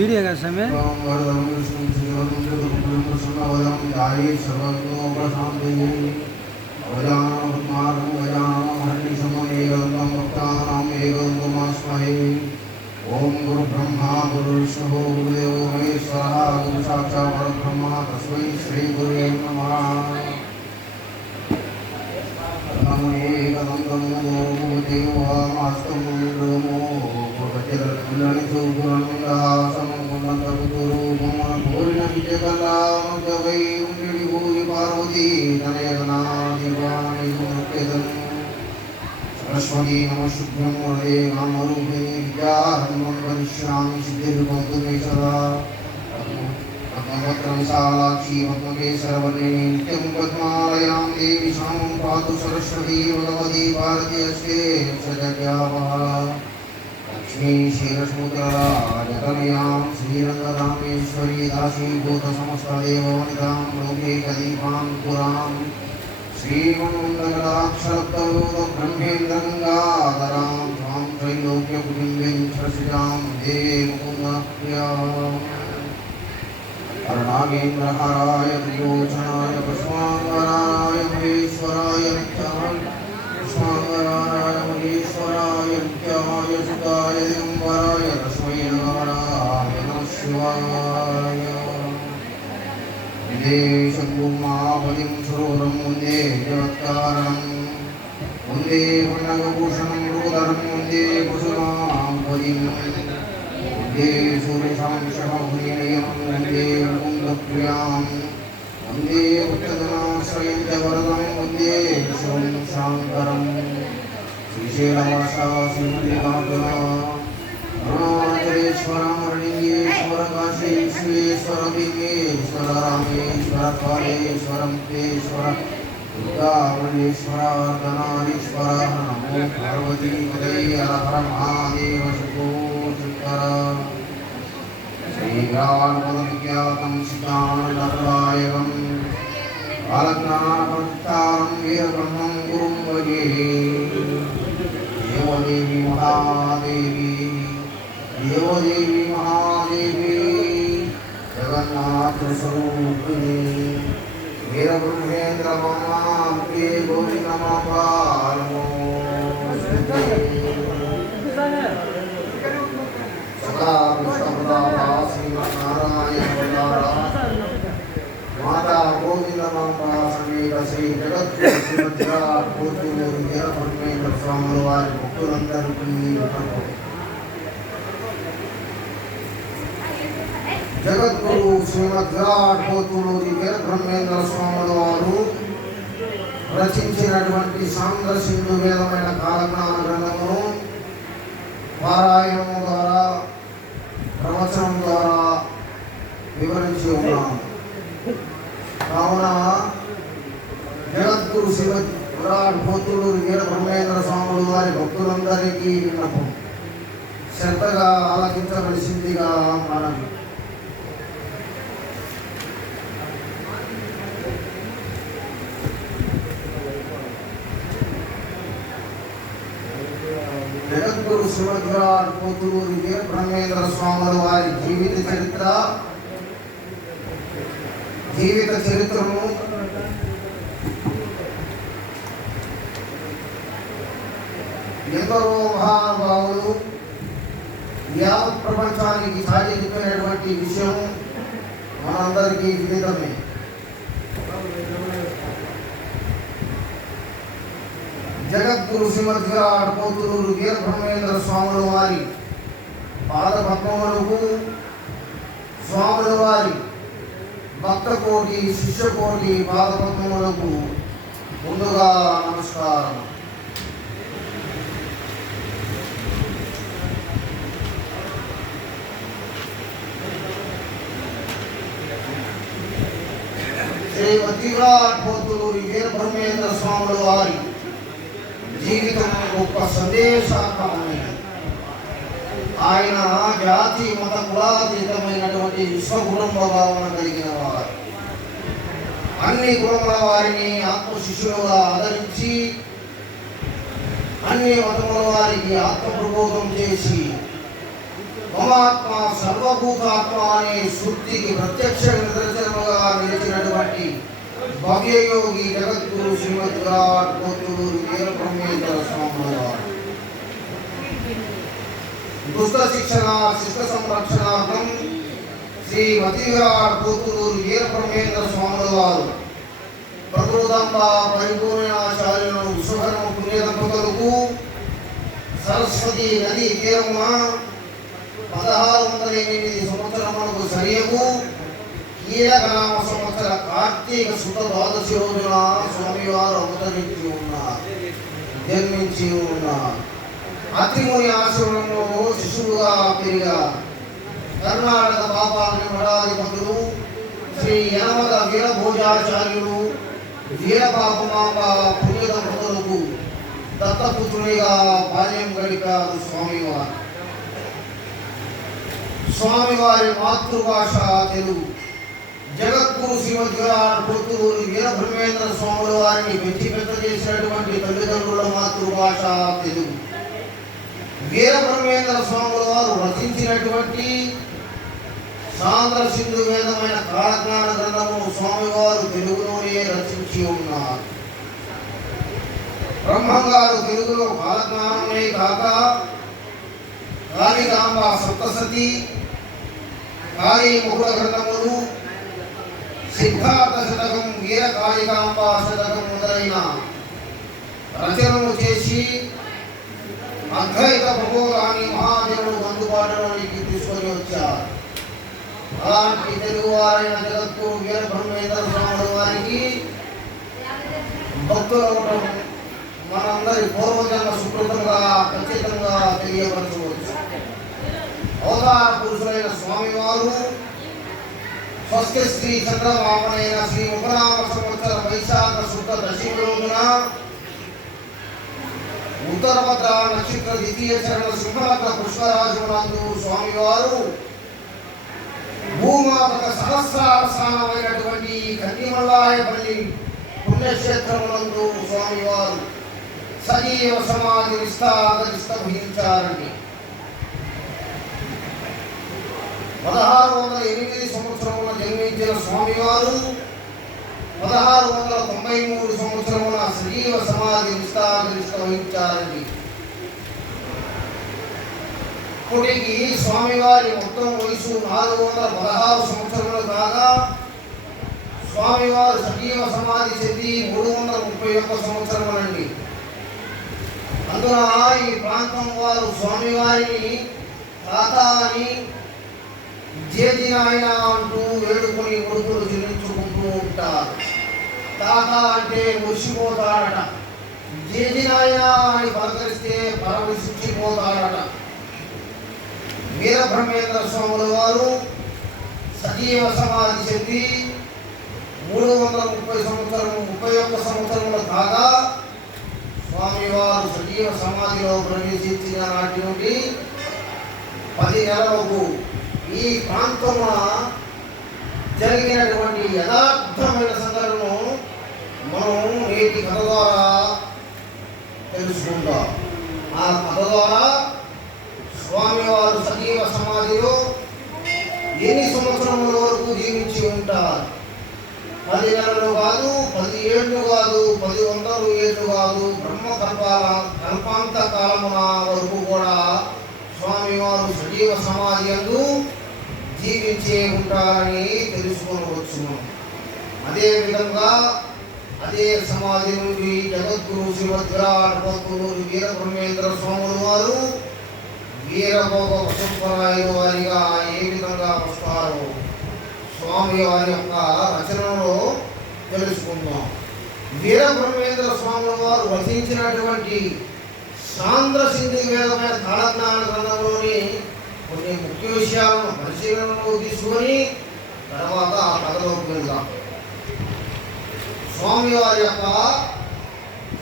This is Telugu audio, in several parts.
వీడియో కదా సమయ ओम गुरु ब्रह्मा गुरु विष्णु गुरुदेव महेश्वर गुरु साक्षात् परब्रह्म तस्मै श्री गुरुवे नमः। नमो एकदं नमो देवास्तम नमो पुरजलकुलनि सुगुणंदासम गुणंतरुदुरु मम भूरिन विजयकला मगवै उन्नति भूरि पार्वती तनयना दिवानि गुणकेतन सरस्वती नमः वरदे कामरूपिणी विद्यारम्भं करिष्यामि सिद्धिर्भवतु मे सदा। पद्मपत्रविशालाक्षी पद्मकेशरवर्णिनी नित्यं पद्मालयां देवी सामं पातु सरस्वती भगवती भारती अस्ते सजज्ञापहा। लक्ष्मी क्षीरसमुद्रराजतनयां श्रीरङ्गरामेश्वरी दासीभूतसमस्तदेववनितां लोके कदीपां पुराम् श्रीमन्मङ्गलाक्षरब्रह्मेन्द्रगङ्गाधरां स्वां त्रैलोक्यकुटुम्बीं सरसिजां देवे मुकुन्दप्रियाम् अरुणागेन्द्रहाराय त्रिलोचनाय पुष्पाङ्गराय महेश्वराय पुष्पाङ्गराय महेश्वराय नित्याय सुताय दिगम्बराय तस्मै नमः शिवाय। वन्दे शम्भुमापतिं सुरवरं वन्दे जगत्कारणं वन्दे वन्नगभूषणं रुदरं वन्दे कुसुमापतिं वन्दे सूर्यशांशमभूनिलयं वन्दे मुकुन्दप्रियां वन्दे उत्तमनाश्रयं च वरदं वन्दे शिवं शाङ्करं। श्रीशैलवासा श्रीमल्लिकार्जुना अरुणाचलेश्वर मरणीयेश्वर काशी विश्वेश्वर दिव्येश्वर रामेश्वर कालेश्वर मुक्तेश्वर दुर्गामणेश्वर अर्धनारीश्वर नमो पार्वती पदे हर हर महादेव शंभो शंकर। श्रीरामपदविख्यातं सीतानन्ददायकं बालज्ञानप्रदातारं वीरब्रह्मं गुरुं भजे। देवदेवी महादेवी देवदेवी महादेवी जगन्नाथ स्वरूपिणी वीरब्रह्मेन्द्र मामाप्रिये गौरी नमः सदा विष्णुपदाता श्रीनारायण माता गोविंद माता समेत श्री जगद्गुरु श्रीमद्रा पूज्य वीरब्रह्मेन्द्र स्वामी वारि भक्तुలందరికీ जगद्गुरु श्रीमद्विराट పోతులూరి వీరబ్రహ్మేంద్ర స్వాముల వారు రచించినటువంటి సాంద్ర సింధు వేదమైన కాలజ్ఞాన గ్రంథమును పారాయణం ద్వారా ప్రవచనం ద్వారా వివరించి ఉన్నాము. కావున జగద్గురు శ్రీమద్విరాట్ పోతులూరి వీరబ్రహ్మేంద్ర స్వాముల వారి భక్తులందరికీ విన్నపం శ్రద్ధగా ఆలకించవలసిందిగా మనవి. జగద్గురు శ్రీమద్విరాట్ పోతులూరి వీరబ్రహ్మేంద్ర స్వాముల వారి జీవిత చరిత్రను ఎందరో మహానుభావులు యావత్ ప్రపంచానికి చాటి చెప్పినటువంటి విషయం మనందరికీ విదితమే. జగద్గురు శ్రీమద్విరాట్ పోతులూరి వీరబ్రహ్మేంద్ర స్వాముల వారి పాదపద్మములకు స్వాముల వారి భక్తకోటి శిష్యకోటి పాదపద్మములకు ముందుగా నమస్కారం. శ్రీ మద్విరాట్ పోతులూరి వీరబ్రహ్మేంద్ర స్వాముల వారి జీవితం గొప్ప సందేశాత్మకమైనది. ఆయన జాతి మత కులాతీతమైనటువంటి విశ్వకుటుంబ భావన కలిగిన వారు. అన్ని కులముల వారిని ఆత్మ శిష్యులుగా ఆదరించి అన్ని మతముల వారికి ఆత్మ ప్రబోధం చేసి మమాత్మ సర్వభూతాత్మ అనే సూక్తికి ప్రత్యక్ష నిదర్శనముగా నిలిచినటువంటి భవ్యయోగి జగద్గురు శ్రీమద్ విరాట్ పోతులూరు వీరబ్రహ్మేంద్ర స్వాముల వారు దుష్ట శిక్షణ శిష్ట సంరక్షణార్థం శ్రీ మతి విరాట్ పోతులూరు వీరబ్రహ్మేంద్ర స్వాముల వారు ప్రకృతంబ పరిపూర్ణాచార్యులను విశ్వకర్మ పుణ్య దంపతులకు సరస్వతి నది తీరమున 1608 సంవత్సరములకు సరియకు కీలకనామ సంవత్సర కార్తీక శుద్ధ ద్వాదశి రోజున స్వామివారు అవతరించి ఉన్నారు, జన్మించి ఉన్నారు. అత్రిముని ఆశ్రమంలో శిశువుగా పెరిగా కర్ణాటక పాపాలని మఠాధిపతులు శ్రీ యనమద వీరభోజాచార్యులు వీరపాపమాంబ పుణ్య దంపతులకు దత్తపుత్రునిగా బాల్యం గడిపారు స్వామివారు. స్వామివారి మాతృభాష తెలుగు. జగద్గురు శ్రీమద్ విరాట్ పోతులూరు వీరబ్రహ్మేంద్ర స్వాముల వారిని పెంచి పెద్ద చేసినటువంటి తల్లిదండ్రుల మాతృభాష తెలుగు. వీరబ్రహ్మేంద్ర స్వాముల వారు రచించినటువంటి సాంద్ర సింధు వేదమైన కాలజ్ఞాన గ్రంథము స్వామివారు తెలుగులోనే రచించి ఉన్నారు. బ్రహ్మంగారు తెలుగులో కాలజ్ఞానమే కాక కాళికాంబ సప్తసతి, కాళీ ముకుల గ్రంథములు, సిద్ధార్థ శతకం, వీర కాళికాంబ శతకం మొదలైన రచనలు చేసి అద్వైత ప్రబోధాన్ని మహాదేవుడు అందుబాటులోనికి తీసుకొని వచ్చారు. అలాంటి తెలుగువారైన జగద్గురు వీరబ్రహ్మేంద్ర స్వాముల వారికి భక్తులు మనందరి పూర్వజన్మ సుకృతంగా ఖచ్చితంగా తెలియపరచవచ్చు. అవతార పురుషులైన స్వామివారు స్వస్తి శ్రీ చంద్రమామనైన శ్రీ ఉపనామ సంవత్సర వైశాఖ శుద్ధ దశమి రోజున ఉత్తరభద్ర నక్షత్ర ద్వితీయ చరణ సింహలగ్న పుష్పరాజునందు స్వామివారు భూమాతక సహస్రావసానమైనటువంటి కన్నిమల్లాయపల్లి పుణ్యక్షేత్రమునందు స్వామివారు సజీవ సమాధి నిష్ఠాగరిస్తహించారండి. 1608 సంవత్సరమున జన్మించిన స్వామివారు 1693 సంవత్సరమున సజీవ సమాధి నిష్ఠాగరిస్తహించారండి. ఇప్పటికి స్వామివారి మొత్తం వయసు 416 సంవత్సరములు కాగా స్వామివారు సజీవ సమాధి చెంది 331 సంవత్సరములండి. అందున ఈ ప్రాంతం వారు స్వామివారిని తాత అని జేజి నాయన అంటూ వేడుకొని కొడుకులు చెల్లించుకుంటూ ఉంటారు. తాత అంటే మురిసిపోతాడట, జేజి నాయన అని పలకరిస్తే పరవశించిపోతాడట. వీరబ్రహ్మేంద్ర స్వాముల వారు సజీవ సమాధి చెంది 331 సంవత్సరములు కాగా స్వామివారు సజీవ సమాధిలో ప్రవేశించిన నాటి నుండి 10 నెలలకు ఈ ప్రాంతంలో జరిగినటువంటి యథార్థమైన సంఘటనను మనం నేటి కథ ద్వారా తెలుసుకుంటాం. ఆ కథ ద్వారా స్వామివారు సజీవ సమాధిలో ఎన్ని సంవత్సరముల వరకు జీవించి ఉంటారు? 10 నెలలు కాదు, 10 ఏళ్ళు కాదు, 10 ఏళ్ళు కాదు, కల్పాంత కాలమున వరకు కూడా స్వామివారు సజీవ సమాధి యందు జీవించే ఉంటారని తెలుసుకోవచ్చును. అదేవిధంగా అదే సమాధి నుండి జగద్గురు శ్రీమద్ విరాట్ పోతులూరు వీరబ్రహ్మేంద్ర స్వాముల వారు వీరభోగ వసంతరాయు వారిగా ఏ విధంగా వస్తారో స్వామి వారి యొక్క రచనలో తెలుసుకుందాం. వీరబ్రహ్మేంద్ర స్వాముల వారు రచించినటువంటి సాంద్ర సింధు వేదమైన కాలజ్ఞాన గ్రంథంలోని కొన్ని ముఖ్య విషయాలను పరిశీలనలో తీసుకొని తర్వాత ఆ కథలోకి వెళ్దాం. స్వామివారి యొక్క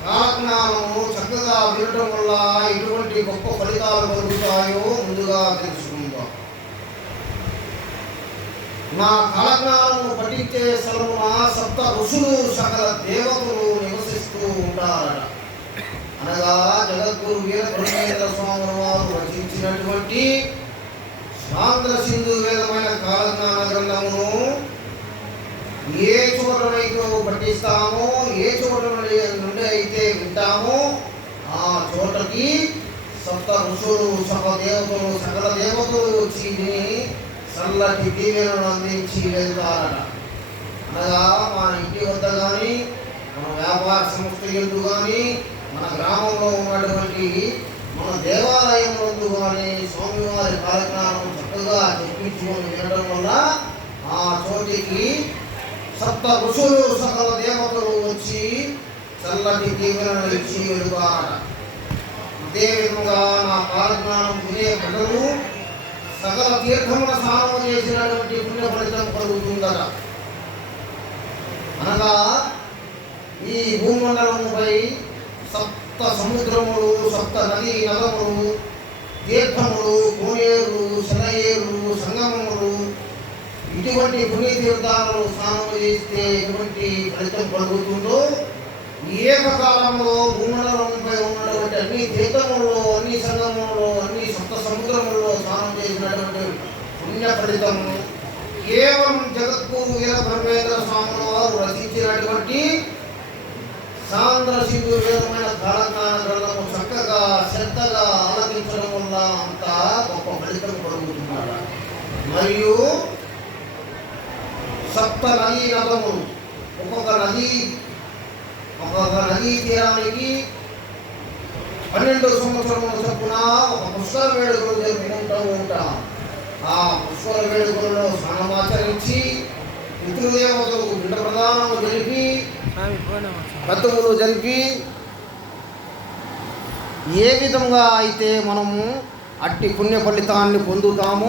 కాలజ్ఞానము చక్కగా వినటం వల్ల ఎటువంటి గొప్ప ఫలితాలు కలుగుతాయో ముందుగా తెలుసుకుందాం. నా కాలజ్ఞానము పఠించే స్థలమున సప్త ఋషులు సకల దేవతలు నివసిస్తూ ఉంటారట. అనగా జగద్గురు వీరబ్రహ్మేంద్ర స్వాముల వారు రచించినటువంటి సాంద్ర సింధు వేదమైన కాలజ్ఞాన గ్రంథమును ఏ చోటనైతే పఠిస్తామో, ఏ చోట నుండి అయితే వింటామో ఆ చోటకి సప్త ఋషులు, సకల దేవతలు వచ్చి చల్లటి దీవెనలు అందించి వెళ్తారట. అనగా మన ఇంటి వద్ద కానీ, మన వ్యాపార సంస్థ ఎందు కానీ, మన గ్రామంలో ఉన్నటువంటి మన దేవాలయం ముందు కానీ స్వామివారి కార్యక్రమం చక్కగా చెప్పించుకొని వినడం వల్ల ఆ చోటికి సప్త ఋషులు, సకల దేవతలు వచ్చి చల్లటి దీవెనలు ఇచ్చి వెళ్తారట. అదేవిధంగా నా కాలజ్ఞానం వినే ప్రజలు సకల తీర్థముల స్నానం చేసినటువంటి పుణ్య ఫలితం కలుగుతుందట. అనగా ఈ భూమండలముపై సప్త సముద్రములు, సప్త నదీ నదములు, తీర్థములు, కోనేరులు, శనయేరులు, సంగమములు, ఇటువంటి పుణ్యతీర్థాలను స్నానం చేస్తే ఎటువంటి ఫలితం కలుగుతుందో ఏకకాలంలో భూమండలంపై ఉన్నటువంటి అన్ని తీర్థములలో, అన్ని సంగములలో, అన్ని సప్త సముద్రములలో స్నానం చేసినటువంటి పుణ్య ఫలితం కేవలం జగద్గురు వీర బ్రహ్మేంద్ర స్వాముల వారు రచించినటువంటి సాంద్ర సింధు వేదమైన కాలజ్ఞాన గ్రంథము చక్కగా శ్రద్ధగా ఆలకించడం వల్ల అంత గొప్ప ఫలితం కలుగుతున్నాడు. మరియు సప్త నదీ నదములు, ఒక్కొక్క నదీ తీరానికి 12 సంవత్సరముల చొప్పున ఒక పుష్కర వేడుకలు జరుపుకుంటూ ఉంటాం. ఆ పుష్కర వేడుకలలో స్నానమాచరించి పితృదేవతలకు పిండ ప్రదానము జరిపి, వ్రతములు జరిపి, ఏ విధంగా అయితే మనము అట్టి పుణ్య ఫలితాన్ని పొందుతామో